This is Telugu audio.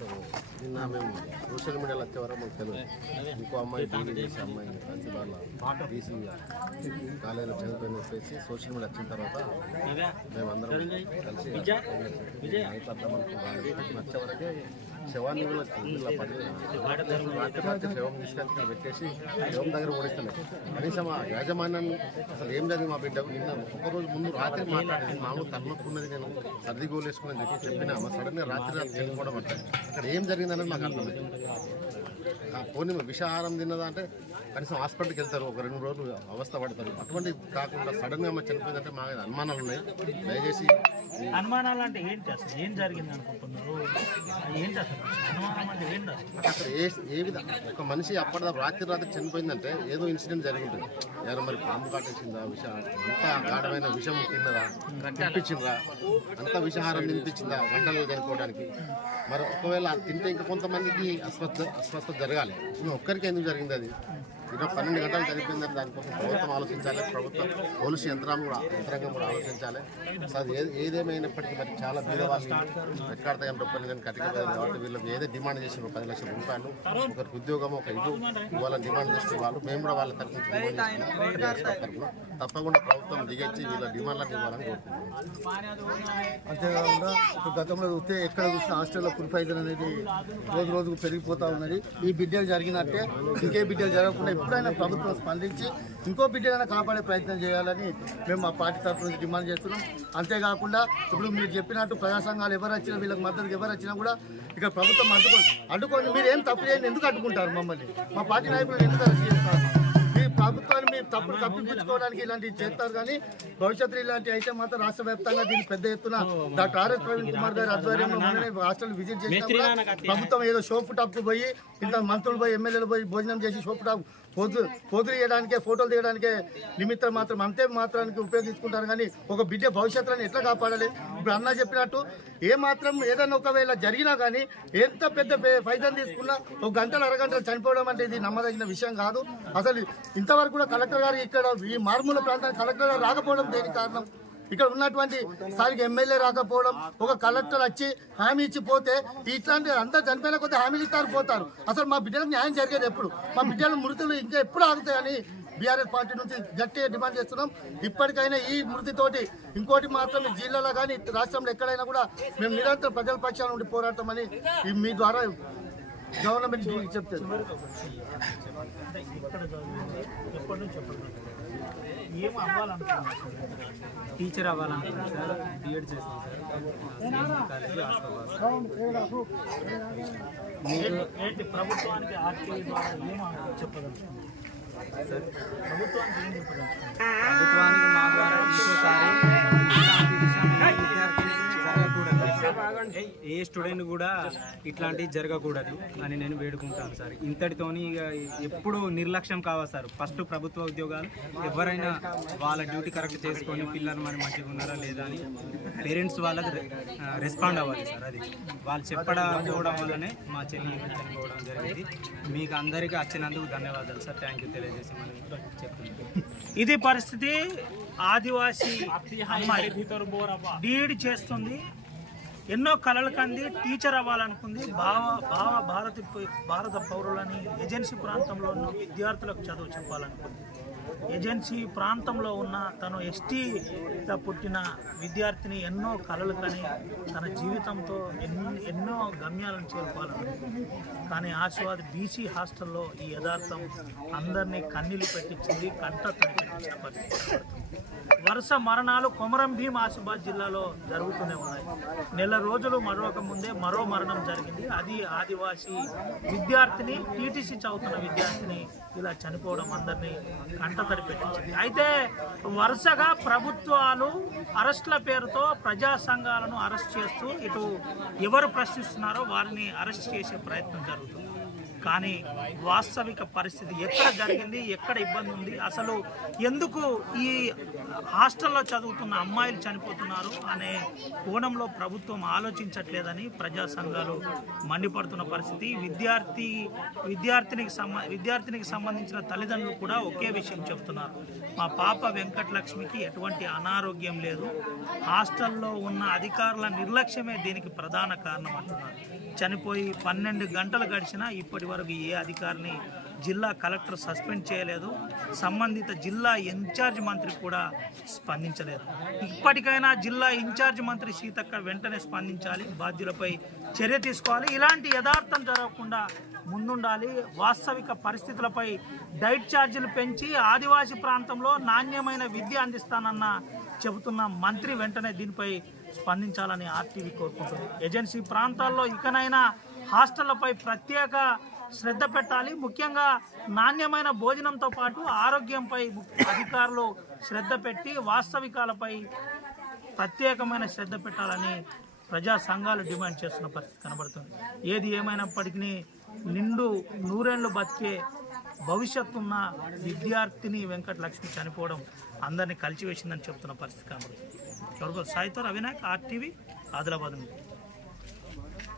అసలు నిన్న మేము సోషల్ మీడియాలో వచ్చే వరకు మాకు తెలియదు. ఇంకో అమ్మాయి డీడీ చేసే అమ్మాయి కలిసి వాళ్ళ బీసీ కాలేజీలో చనిపోయింది చెప్పేసి సోషల్ మీడియా వచ్చిన తర్వాత మేమందరం కలిసి వచ్చే వరకే శవాన్ని పడి రాత్రి శవం తీసుకెళ్ళి పెట్టేసి శవం దగ్గర ఓడిస్తున్నాయి. కనీసం ఆ యాజమాన్యాన్ని అసలు ఏం జరిగింది మా బిడ్డకు నిన్న ఒకరోజు ముందు రాత్రి మాట్లాడింది. మామూలు తలనొక్కున్నది, నేను సర్ది గోలేసుకుని చెప్పినా సడన్గా రాత్రి చనిపోవడం అంటే అక్కడ ఏం జరిగిందనేది మాకు అర్థమైంది. పోనీ విషాహారం తిన్నదా అంటే కనీసం హాస్పిటల్కి వెళ్తారు, ఒక 2 రోజులు అవస్థ పడతారు. అటువంటి కాకుండా సడన్గా అమ్మ చనిపోయిందంటే మా అనుమానాలు ఉన్నాయి. దయచేసి అనుమానాలు అంటే ఏంటి, అసలు ఏం జరిగింది అనుకుంటున్నారు? ఏంటి అసలు అనుమానం అంటే ఏంటి? అక్కడ ఏ విధంగా ఒక మనిషి అప్పటిదాకా రాత్రి చనిపోయిందంటే ఏదో ఇన్సిడెంట్ జరిగి ఉంటుంది. ఎవరో మరి పాము కాటేసిందా, అంత గాఢమైన విషం తిన్నదా, తినిపించిందా, అంత విషాహారం తినిపించిందా గంటలు చనిపోవడానికి. మరి ఒకవేళ తింటే ఇంకా కొంతమందికి అస్వస్థత జరగాలి. ఒక్కరికి ఎందుకు జరిగింది అది? 12 గంటలు చనిపోయిందని దానికోసం ప్రభుత్వం ఆలోచించాలి, ప్రభుత్వ పోలీసు యంత్రాంగం కూడా ఆలోచించాలి. అది ఏదేమైనప్పటికీ మరి చాలా బీదవాళ్ళు ఎక్కడ రూపాయలు కానీ కట్టికలు కాబట్టి వీళ్ళకి ఏదో డిమాండ్ చేసిన 10 లక్షల రూపాయలు, ఒకరికి ఉద్యోగం, ఒక ఇల్లు వాళ్ళని డిమాండ్ చేసిన వాళ్ళు, మేము కూడా వాళ్ళ తరఫు నుంచి డిమాండ్ చేస్తున్నాం. తప్పకుండా ప్రభుత్వం దిగొచ్చి వీళ్ళ డిమాండ్లను ఇవ్వాలని కోరుకుంటున్నాం. అంతేకాకుండా ఇప్పుడు గతంలో చూస్తే ఎక్కడ చూసిన హాస్టల్లో ఫుడ్ పాయిజన్ అనేది రోజు రోజుకు పెరిగిపోతూ ఉన్నది. ఈ బిడ్డలు జరిగినట్టే ఇంకే బిడ్డలు జరగకుండా ఎప్పుడైనా ప్రభుత్వం స్పందించి ఇంకో బిడ్డలైనా కాపాడే ప్రయత్నం చేయాలని మేము మా పార్టీ తరఫు నుంచి డిమాండ్ చేస్తున్నాం. అంతేకాకుండా ఇప్పుడు మీరు చెప్పినట్టు ప్రజా సంఘాలు ఎవరు వచ్చినా, వీళ్ళకి మద్దతుకు ఎవరు వచ్చినా కూడా ఇక్కడ ప్రభుత్వం అడ్డుకొని మీరు ఏం తప్పు చేయండి, ఎందుకు అడ్డుకుంటారు మమ్మల్ని? మా పార్టీ నాయకులను ఎందుకు అరెస్ట్ చేస్తారు? మీ ప్రభుత్వాన్ని మీరు తప్పులు కప్పించుకోవడానికి ఇలాంటివి చేస్తారు. కానీ భవిష్యత్తులో ఇలాంటివి అయితే మాత్రం రాష్ట్ర వ్యాప్తంగా దీన్ని పెద్ద ఎత్తున డాక్టర్ ఆర్ఎస్ ప్రవీణ్ కుమార్ గారి ఆధ్వర్యంలో హాస్టల్ విజిట్ చేసినా ప్రభుత్వం ఏదో షోపు టాప్కు పోయి ఇంత మంత్రులు పోయి ఎమ్మెల్యేలు పోయి భోజనం చేసి షోపు టాప్ పోజులు తీయడానికే, ఫోటోలు తీయడానికే నిమిత్తం మాత్రం అంతే మాత్రానికి ఉపయోగించుకుంటారు. కానీ ఒక బిడ్డ భవిష్యత్తులను ఎట్లా కాపాడాలి? ఇప్పుడు అన్న చెప్పినట్టు ఏదైనా ఒకవేళ జరిగినా కానీ ఎంత పెద్ద ఫైజన్ తీసుకున్నా ఒక గంటలు అరగంటలు చనిపోవడం అంటే ఇది నమ్మదగిన విషయం కాదు. అసలు ఇంతవరకు కూడా కలెక్టర్ గారు ఇక్కడ ఈ మారుమూల ప్రాంతానికి కలెక్టర్ గారు రాకపోవడం దేనికి కారణం? ఇక్కడ ఉన్నటువంటి స్థానిక ఎమ్మెల్యే రాకపోవడం, ఒక కలెక్టర్ వచ్చి హామీ ఇచ్చి పోతే ఇట్లాంటి అంతా చనిపోయిన కొద్ది హామీలు ఇస్తారు పోతారు. అసలు మా బిడ్డలకు న్యాయం జరిగేది ఎప్పుడు? మా బిడ్డల మృతులు ఇంకా ఎప్పుడు ఆగుతాయని బీఆర్ఎస్ పార్టీ నుంచి గట్టిగా డిమాండ్ చేస్తున్నాం. ఇప్పటికైనా ఈ మృతితోటి ఇంకోటి మాత్రం ఈ జిల్లాలో కానీ రాష్ట్రంలో ఎక్కడైనా కూడా మేము నిరంతరం ప్రజల పక్షాల నుండి పోరాడతామని మీ ద్వారా గవర్నమెంట్ చెప్తారు. టీచర్ అవ్వాలనుకుంటున్నాను సార్, బిఎడ్ చేస్తాను సార్. ప్రభుత్వానికి ఆర్టీఐ ద్వారా ఏం చెప్పదలుచుకుంటారు సార్? ప్రభుత్వానికి ఏం చెప్పదలుచుకుంటారు? ప్రభుత్వానికి మా ద్వారా ఇంకోసారి ఏ స్టూడెంట్ కూడా ఇట్లాంటివి జరగకూడదు అని నేను వేడుకుంటాను సార్. ఇంతటితోని ఇక ఎప్పుడు నిర్లక్ష్యం కావాలి సార్. ఫస్ట్ ప్రభుత్వ ఉద్యోగాలు ఎవరైనా వాళ్ళ డ్యూటీ కరెక్ట్ చేసుకొని పిల్లలు మరి మంచిగా ఉన్నారా లేదా అని పేరెంట్స్ వాళ్ళకి రెస్పాండ్ అవ్వాలి సార్. అది వాళ్ళు చెప్పకపోవడం వల్లనే మా చెల్లి చనిపోవడం జరిగింది. మీకు అందరికీ వచ్చినందుకు ధన్యవాదాలు సార్. థ్యాంక్ యూ తెలియజేసి మనం చెప్తున్నాం. ఇది పరిస్థితి. ఆదివాసీ అమ్మాయి డీడ్ చేస్తుంది, ఎన్నో కలలు కంది, టీచర్ అవ్వాలనుకుంది. భారత పౌరులని ఏజెన్సీ ప్రాంతంలో ఉన్న విద్యార్థులకు చదువు చెప్పాలనుకుంది. ఏజెన్సీ ప్రాంతంలో ఉన్న తను ఎస్టీగా పుట్టిన విద్యార్థిని ఎన్నో కలలు కని తన జీవితంతో ఎన్నో గమ్యాలను చేరుకోవాలనుకుంది. కానీ ఆశీర్వాద్ బీసీ హాస్టల్లో ఈ యథార్థం అందరినీ కన్నీళ్లు పెట్టించింది, కంట తడి పెట్టించిన పరిస్థితి. వరుస మరణాలు కొమరం భీం ఆసిఫాబాద్ జిల్లాలో జరుగుతూనే ఉన్నాయి. నెల రోజులు మరొక ముందే మరో మరణం జరిగింది. అది ఆదివాసీ విద్యార్థిని, టీటీసీ చదువుతున్న విద్యార్థిని ఇలా చనిపోవడం అందరినీ కంటతడి పెట్టించింది. అయితే వరుసగా ప్రభుత్వాలు అరెస్టుల పేరుతో ప్రజా సంఘాలను అరెస్ట్ చేస్తూ ఇటు ఎవరు ప్రశ్నిస్తున్నారో వారిని అరెస్ట్ చేసే ప్రయత్నం జరుగుతుంది. కానీ వాస్తవిక పరిస్థితి ఎక్కడ జరిగింది, ఎక్కడ ఇబ్బంది ఉంది, అసలు ఎందుకు ఈ హాస్టల్లో చదువుతున్న అమ్మాయిలు చనిపోతున్నారు అనే కోణంలో ప్రభుత్వం ఆలోచించట్లేదని ప్రజా సంఘాలు మండిపడుతున్న పరిస్థితి. విద్యార్థినికి సంబంధించిన తల్లిదండ్రులు కూడా ఒకే విషయం చెప్తున్నారు. మా పాప వెంకటలక్ష్మికి ఎటువంటి అనారోగ్యం లేదు, హాస్టల్లో ఉన్న అధికారుల నిర్లక్ష్యమే దీనికి ప్రధాన కారణం అంటున్నారు. చనిపోయి 12 గంటలు గడిచినా ఇప్పటి వరకు ఏ అధికారిని జిల్లా కలెక్టర్ సస్పెండ్ చేయలేదు. సంబంధిత జిల్లా ఇన్ఛార్జ్ మంత్రి కూడా స్పందించలేదు. ఇప్పటికైనా జిల్లా ఇన్ఛార్జ్ మంత్రి సీతక్క వెంటనే స్పందించాలి, బాధ్యులపై చర్య తీసుకోవాలి. ఇలాంటి యథార్థం జరగకుండా ముందుండాలి. వాస్తవిక పరిస్థితులపై డైట్ ఛార్జీలు పెంచి ఆదివాసీ ప్రాంతంలో నాణ్యమైన విద్య అందిస్తానన్న చెబుతున్న మంత్రి వెంటనే దీనిపై స్పందించాలని ఆర్టీవీ కోరుకుంటుంది. ఏజెన్సీ ప్రాంతాల్లో ఇకనైనా హాస్టళ్లపై ప్రత్యేక శ్రద్ధ పెట్టాలి. ముఖ్యంగా నాణ్యమైన భోజనంతో పాటు ఆరోగ్యంపై అధికారులు శ్రద్ధ పెట్టి వాస్తవికాలపై ప్రత్యేకమైన శ్రద్ధ పెట్టాలని ప్రజా సంఘాలు డిమాండ్ చేస్తున్న పరిస్థితి కనబడుతుంది. ఏది ఏమైనప్పటికీ నిండు నూరేళ్లు బతికే భవిష్యత్తున్న విద్యార్థిని వెంకటలక్ష్మి చనిపోవడం అందరినీ కలిసివేసిందని చెప్తున్న పరిస్థితి కనబడుతుంది. సాయితో రవినాయక్, ఆర్టీవీ, ఆదిలాబాద్.